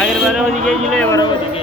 আগের বারেও দিকেছিল এবারেও দিকে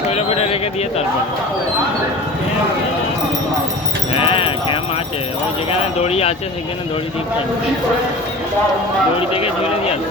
শৈলা পেটে রেখে দিয়ে তারপর হ্যাঁ ক্যাম্প আছে ওই যেখানে দড়ি আছে সেখানে দড়ি দিচ্ছে দড়ি থেকে ঝুলে দিয়ে আসে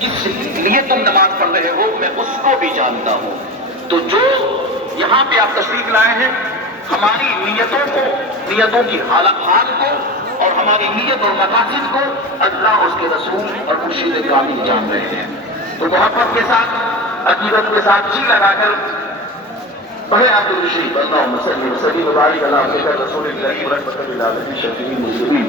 جس لیے تم نماز پڑھ رہے ہو میں اس کو بھی جانتا ہوں. تو جو یہاں پہ آپ تشریف لائے ہیں ہماری نیتوں کی حال کو اور ہماری نیت اور مقاصد کو اللہ اس کے رسول اور مرشد کامل جان رہے ہیں. تو محبت کے ساتھ عقیدت کے ساتھ جی لگا کر پڑھے آپ الشریف اللہم صلی وسلم وبارک علی رسول الکریم رحمۃ للعالمین شفیع المذنبین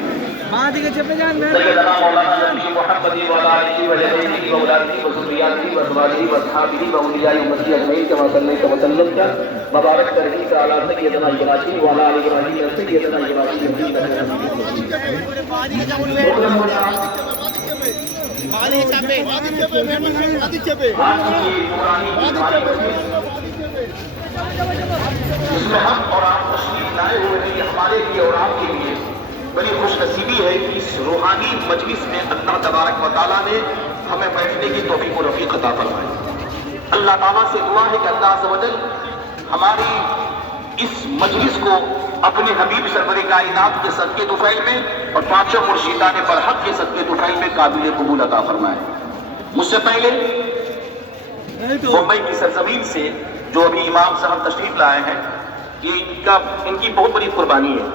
سیدنا مولانا نبی محمد وعلی آلہ وصحبہ واولاده وذریاته وازواجه واصحابہ واولیاء امتی اجمعین کما صلیت وسلمت مبارک ترحیت علی سیدنا ابراہیم وعلی آل ابراہیم سیدنا ابراہیم اس میں ہم اور آپ تشریف لائے ہوئے ہیں. یہ ہمارے لیے اور آپ کے لیے بڑی خوش نصیبی ہے کہ اس روحانی مجلس میں اللہ تبارک و تعالیٰ نے ہمیں بیٹھنے کی توفیق و رفیق عطا فرمائی. اللہ تعالیٰ سے دعا ہے کہ اللہ عز و جل ہماری اس مجلس کو اپنے حبیب سرور کائنات کے صدقے طفیل میں اور پانچوں مرشدان برحق کے صدقے طفیل میں قابل قبول عطا فرمائے. مجھ سے پہلے ممبئی کی سرزمین سے جو ابھی امام صاحب تشریف لائے ہیں یہ ان کی بہت بڑی قربانی ہے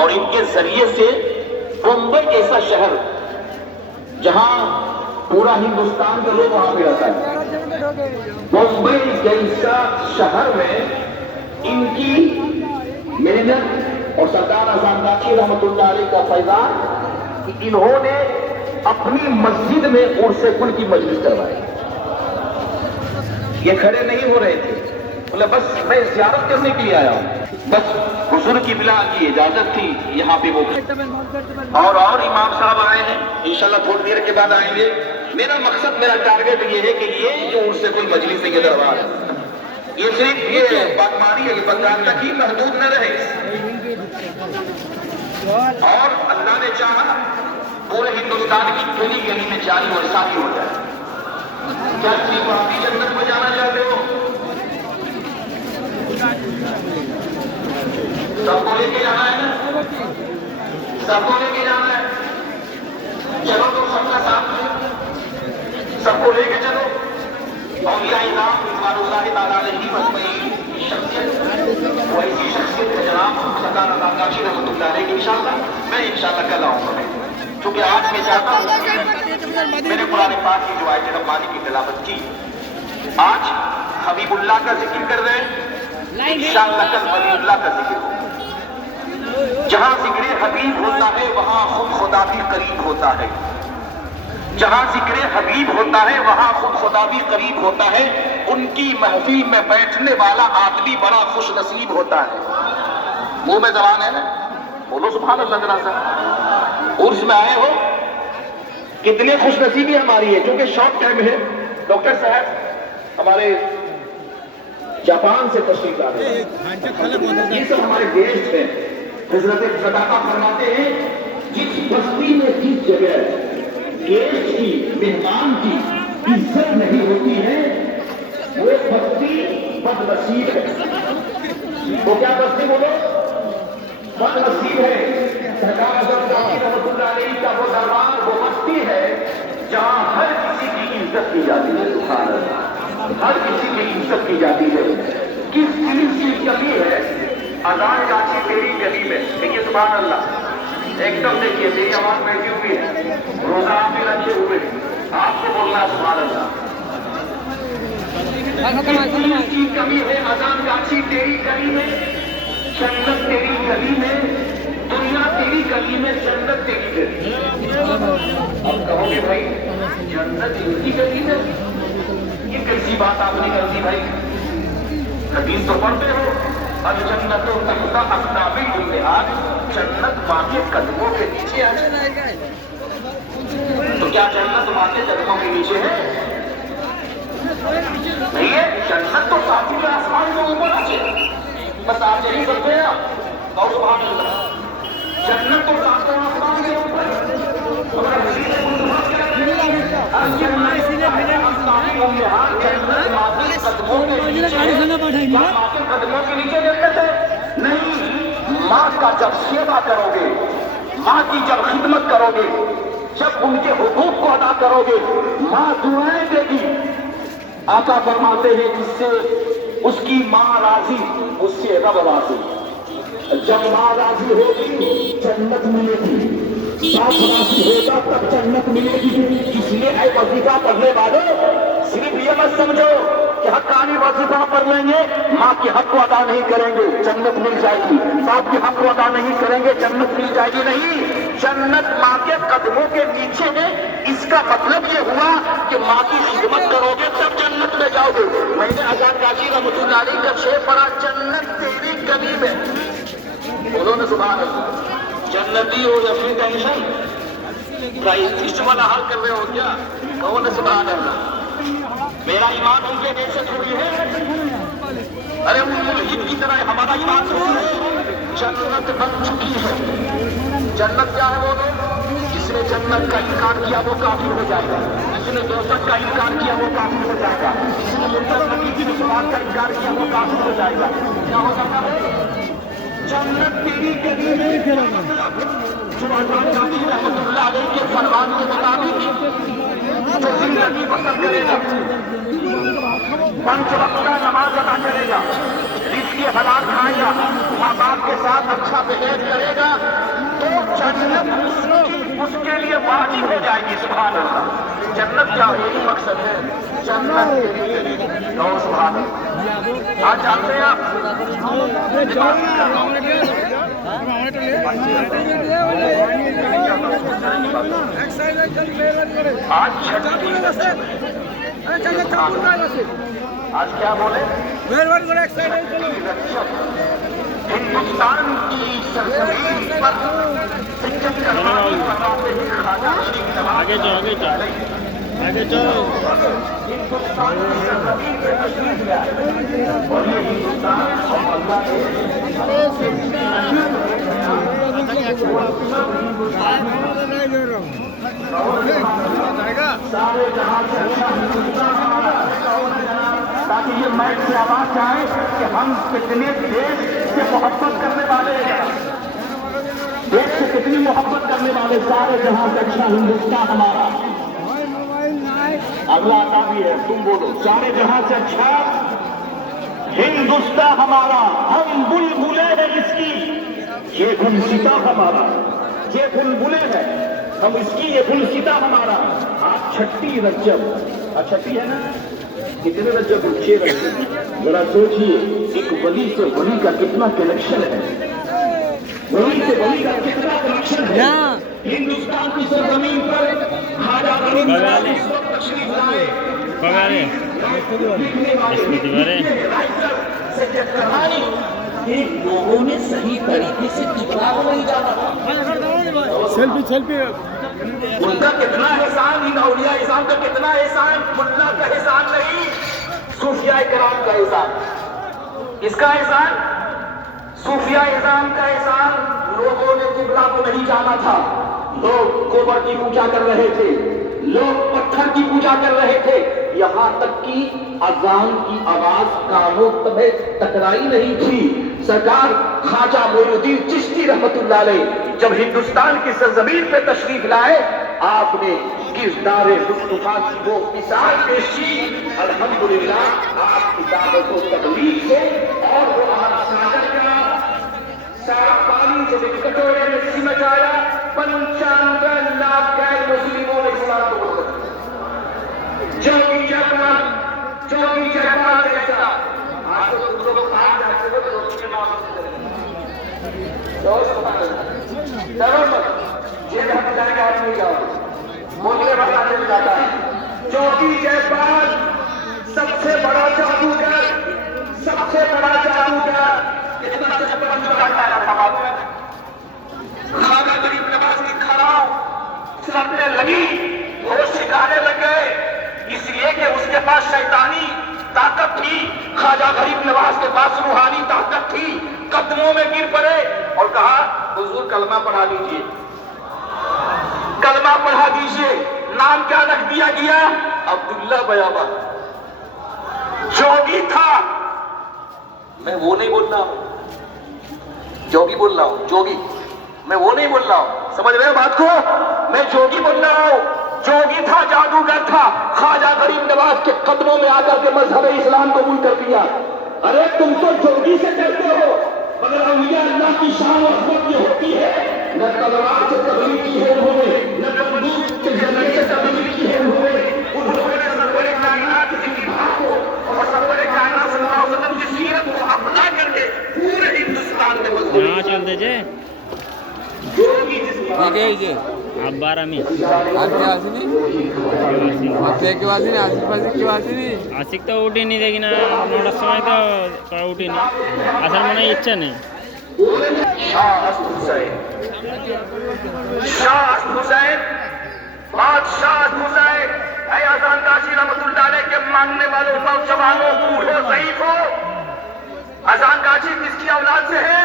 اور ان کے ذریعے سے ممبئی جیسا شہر جہاں پورا ہندوستان کے لوگ وہاں پہ آتا ہے ممبئی جیسا شہر میں ان کی محنت اور سرکار اذان داخل رحمۃ اللہ علیہ کا فیضان کہ انہوں نے اپنی مسجد میں عرس کل کی مجلس کروائی. یہ کھڑے نہیں ہو رہے تھے بولے بس میں زیارت کرنے کے لیے آیا ہوں. بس حضور کی بلا کی اجازت تھی یہاں پہ وہ اور امام صاحب آئے ہیں انشاءاللہ تھوڑی دیر کے بعد آئیں گے. میرا مقصد میرا ٹارگیٹ یہ ہے کہ یہ جو عرس کل مجلس کے دربار ہے یہ صرف یہ باغمانی ہے بنگال تک ہی محدود نہ رہے اور اللہ نے چاہا پورے ہندوستان کی گلی گلی میں جاری اور ساری ہو جائے. کیا صرف آپ بھی جنت میں جانا چاہتے ہو؟ سب کو لے کے جانا ہے نا سب کو لے کے جانا ہے. چلو تو سب کا ساتھ سب کو لے کے چلو. اولیاء اعظام رضوان اللہ تعالیٰ علیہ مجمعین شخصیت وہ ایسی شخصیت ہے جناب سرکار اذان داخل رحمۃ اللہ علیہ کی انشاءاللہ میں انشاءاللہ کل آؤں گا. کیونکہ آج میں چاہتا ہوں میں نے قرآن پاک کی جو آیت ربانی کی تلاوت کی آج حبیب اللہ کا ذکر کر رہے ہیں انشاءاللہ کل ولی اللہ کا ذکر ہوگا. جہاں ذکر حبیب ہوتا ہے وہاں خود خدا بھی قریب ہوتا ہے. جہاں ذکر حبیب ہوتا ہے وہاں خود خدا بھی قریب ہوتا ہے. ان کی محفل میں بیٹھنے والا آدمی بڑا خوش نصیب ہوتا ہے. منہ میں زبان ہے نا بولو سبحان اللہ ذرا سا. عرس میں آئے ہو کتنی خوش نصیبی ہماری ہے. کیونکہ شارٹ ٹائم ہے ڈاکٹر صاحب ہمارے جاپان سے تشریف لا رہے ہیں. یہ سب ہمارے دیش میں حضرت صداقہ فرماتے ہیں جس بستی میں جس جگہ گیسٹ کی مہمان کی عزت نہیں ہوتی ہے وہ بستی بد نصیب ہے. وہ کیا بستی بولو بد نصیب ہے. سرکار اعظم رحمۃ اللہ علیہ کا وہ دربار وہ بستی ہے جہاں ہر کسی کی عزت کی جاتی ہے. سبحان اللہ ہر کسی کی عزت کی جاتی ہے. کس چیز کی کمی ہے اذان گاچھی تیری گلی میں. دیکھیے سبحان اللہ ایک دم دیکھیے میری آواز بیٹھی ہوئی ہے روزہ آپ بھی رکھے ہوئے آپ کو بولنا ہے سبحان اللہ. کس چیز کی کمی ہے اذان گاچھی تیری گلی میں جنت تیری گلی میں دنیا تیری گلی میں جنت تیری گلی. اب کہو گے بھائی جنت ان کی گلی میں یہ کیسی بات آپ نے کر دی بھائی. حدیث تو پڑھتے ہو اب جنت تحت اقدام الامہات جنت ماں کے قدموں کے نیچے آ جائے. تو کیا جنت ماں کے قدموں کے نیچے ہے؟ نہیں ہے. جنت تو ساتھی آسمان کے اوپر آ جائے. بس آپ یہی کرتے ہیں اور سبحان اللہ جنت تو ساتوں آسمان کے اوپر قدموں کے نیچے جنت ہے. نہیں ماں کا جب سیوا کرو گے ماں کی جب خدمت کرو گے جب ان کے حقوق کو ادا کرو گے ماں دعائیں دے گی. آقا فرماتے ہیں جس سے اس کی ماں راضی اس سے رب راضی. جب ماں راضی ہوگی جنت ملے گی. باپ راضی ہوگا تب جنت ملے گی. اس لیے اے وظیفہ پڑھنے والوں صرف یہ مت سمجھو کہ حقانی وظیفہ پڑھ لیں گے ماں کے حق کو ادا نہیں کریں گے جنت مل جائے گی. باپ کے حق کو ادا نہیں کریں گے جنت مل جائے گی. نہیں, جنت ماں کے قدموں کے نیچے ہے. اس کا مطلب یہ ہوا کہ ماں کی خدمت کرو گے تب جنت میں جاؤ گے. میں نے آزاد کاشی رحمۃ اللہ علیہ کا شعر پڑھا, جنت تیری قریب ہے. بولو نا سبحان اللہ. جنتی ہو یا پھر ٹینشن اس والا حل کر رہے ہو کیا؟ کہو نا سبحان اللہ. میرا ایمان ان کے دل سے تھوڑی ہے. ارے وہ ملحد کی طرح ہمارا ایمان تھوڑی ہے. جنت بن چکی ہے. جنت کیا ہے وہ لوگ جس نے جنت کا انکار کیا وہ کافر ہو جائے گا. جس نے دوزخ کا انکار کیا وہ کافر ہو جائے گا. جس نے منکر نکیر کی صفات کا انکار کیا وہ کافر ہو جائے گا. کیا ہو جاتا ہے؟ جنت تیری قریب ہے. رحمۃ اللہ علیہ کے فرمان کے مطابق جو زندگی بسر کرے گا, 5 وقت کا نماز ادا کرے گا, رزق حلال کھائے گا, ماں باپ کے ساتھ اچھا بہیو کرے گا تو جنت اس کے لیے واجب ہو جائے گی. سبحان اللہ. جنت کیا ہے؟ یہی مقصد ہے جنت کے لیے. سبحان اللہ. آج جانتے ہیں آپ آج کیا بولے ہندوستان کی سرزمین پر آگے چل آگے چل آگے چل. ہندوستان کی سرزمین پہ تشریف لائے اور یہ ہندوستان سارے جہاں سے اچھا ہندوستان تاکہ یہ میچ سے آواز جائے کہ ہم کتنے دیش سے محبت کرنے والے ہیں, دیش سے کتنی محبت کرنے والے. سارے جہاں سے اچھا ہندوستان ہمارا. اگلا آتا بھی ہے, تم بولو. سارے جہاں سے اچھا ہندوستان ہمارا, ہم بلبلے ہیں اس کی, یہ گلستہ ہمارا. یہ بلبلے ہیں ہم اس کی, یہ گلستہ ہمارا. آج 6 رجب, چھٹی ہے نا, کتنے رجب؟ 6 رجب. ذرا سوچیے ایک ولی سے ولی کا کتنا کنیکشن ہے, ولی سے ولی کا کتنا کنیکشن ہے. ہندوستان کی سرزمین پر خواجہ غریب نواز اس وقت تشریف لائے. لوگوں نے صحیح طریقے سے ٹکڑا نہیں جانا. سیلفی ان کا کتنا احسان, ان اولیاء اعظام کا کتنا احسان, ملا کا احسان نہیں, صوفیاء کرام کا احسان. اس کا احسان صوفیاء اعظام کا احسان. لوگوں نے قبلہ کو نہیں جانا تھا, لوگ گوبر کی پوجا کر رہے تھے, لوگ پتھر کی پوجا کر رہے تھے, یہاں تک کہ اذان کی آواز کانوں تمہیں ٹکرائی نہیں تھی. سرکار خواجہ معین الدین چشتی رحمت اللہ علیہ جب ہندوستان کی سرزمین پہ تشریف لائے, آپ نے کردار مصطفیٰ کی وہ مثال پیش کی. الحمدللہ آپ کی دعوت و تبلیغ سے اور وہ ساگر کا سارا پانی جب ایک کٹورے میں سمجھ آیا, 95 لاکھ غیر مسلموں نے اسلام کو قبول کیا. جوگی جیپال جیسا آج تو تم لوگ آ جاتے ہو تو اس کے معلوم ڈرو مت, جیل ہم جائے گا نہیں جاؤ, بولنے والا چل جاتا ہے. جوگی جیپال سب سے بڑا جادوگر, سب سے بڑا جادوگر. اتنا چپن لگاتا ہے خواجہ غریب نواز کی کھڑا سامنے لگی, وہ سکھانے لگ گئے اس لیے کہ اس کے پاس شیطانی طاقت تھی, خواجہ غریب نواز کے پاس روحانی طاقت تھی. قدموں میں گر پڑے اور کہا حضور کلمہ پڑھا لیجیے, کلمہ پڑھا دیجیے. نام کیا رکھ دیا گیا؟ عبداللہ بیابا. جوگی تھا, میں وہ نہیں بول رہا ہوں, جوگی بول رہا ہوں, جوگی میں وہ نہیں بول رہا ہوں, سمجھ رہے ہو بات کو؟ میں جوگی بول رہا ہوں، جوگی تھا، جادوگر تھا، خواجہ غریب نواز کے قدموں میں آ کر کے مذہب اسلام قبول کر لیا۔ ارے تم تو جوگی سے ڈرتے ہو، مگر اولیاء اللہ کی شان و عظمت یہ ہوتی ہے، نہ تلوار سے تبلیغ کی ہے انہوں نے، نہ بندوق کے ذریعے سے تبلیغ کی ہے انہوں نے سرور کائنات کی بات کو اور سرور کائنات صلی اللہ علیہ وسلم کی سیرت کو اپنا کر کے پورے ہندوستان میں یہاں چلتے جے جوگی جس کی ঠিক আছে আব্বার আমি আর কেউ আসেনি মাত্র কেউ আসেনি আশেপাশে কেউ আসেনি আশিক তো উঠিনি দেখি না 9টার সময় তো উঠিনি আসার মনে হয় ইচ্ছা নেই شاہ اسد حسین، شاہ اسد حسین، بادشاہ اسد حسین، اے اذان کاشی رحمت اللہ علیہ کے ماننے والوں، نوجوانوں، بوڑھوں، ضعیفوں، اذان کاشی کس کی اولاد سے ہے؟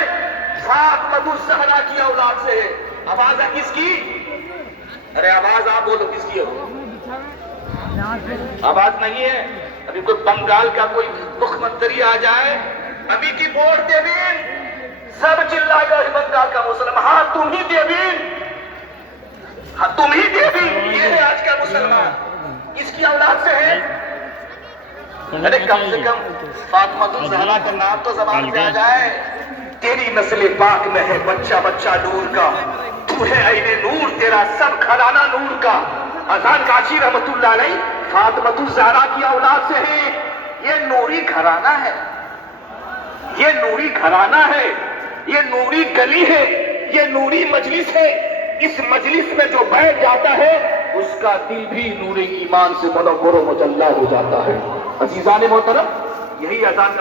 فاطمہ الزہرا کی اولاد سے ہے۔ آواز ہے کس کی؟ ارے آواز آپ بولو کس کی ہو؟ آواز نہیں ہے؟ ابھی کوئی بنگال کا کوئی مکھ منتری آ جائے، ابھی کی ووٹ دے دیں، سب چلائے گا بنگال کا مسلمان، ہاں تم ہی دیوین، ہاں تم ہی دیوین، یہ ہے آج کا مسلمان، اس کی اولاد سے ہے۔ ارے کم سے کم فاطمہ الزہرا کا نام تو زبان پہ آ جائے۔ تیری نسل پاک میں ہے بچہ بچہ نور کا، تو ہے عین نور، تیرا سب گھرانہ نور کا۔ اذان کاشی رحمت اللہ علیہ فاطمہ الزہرا کی اولاد سے ہے۔ یہ نوری گھرانہ ہے، یہ نوری گھرانہ ہے، یہ نوری گلی ہے، یہ نوری مجلس ہے۔ اس مجلس میں جو بیٹھ جاتا ہے اس کا دل بھی نور ایمان سے منور و مجلہ ہو جاتا ہے۔ عزیزان محترم، یہی اذان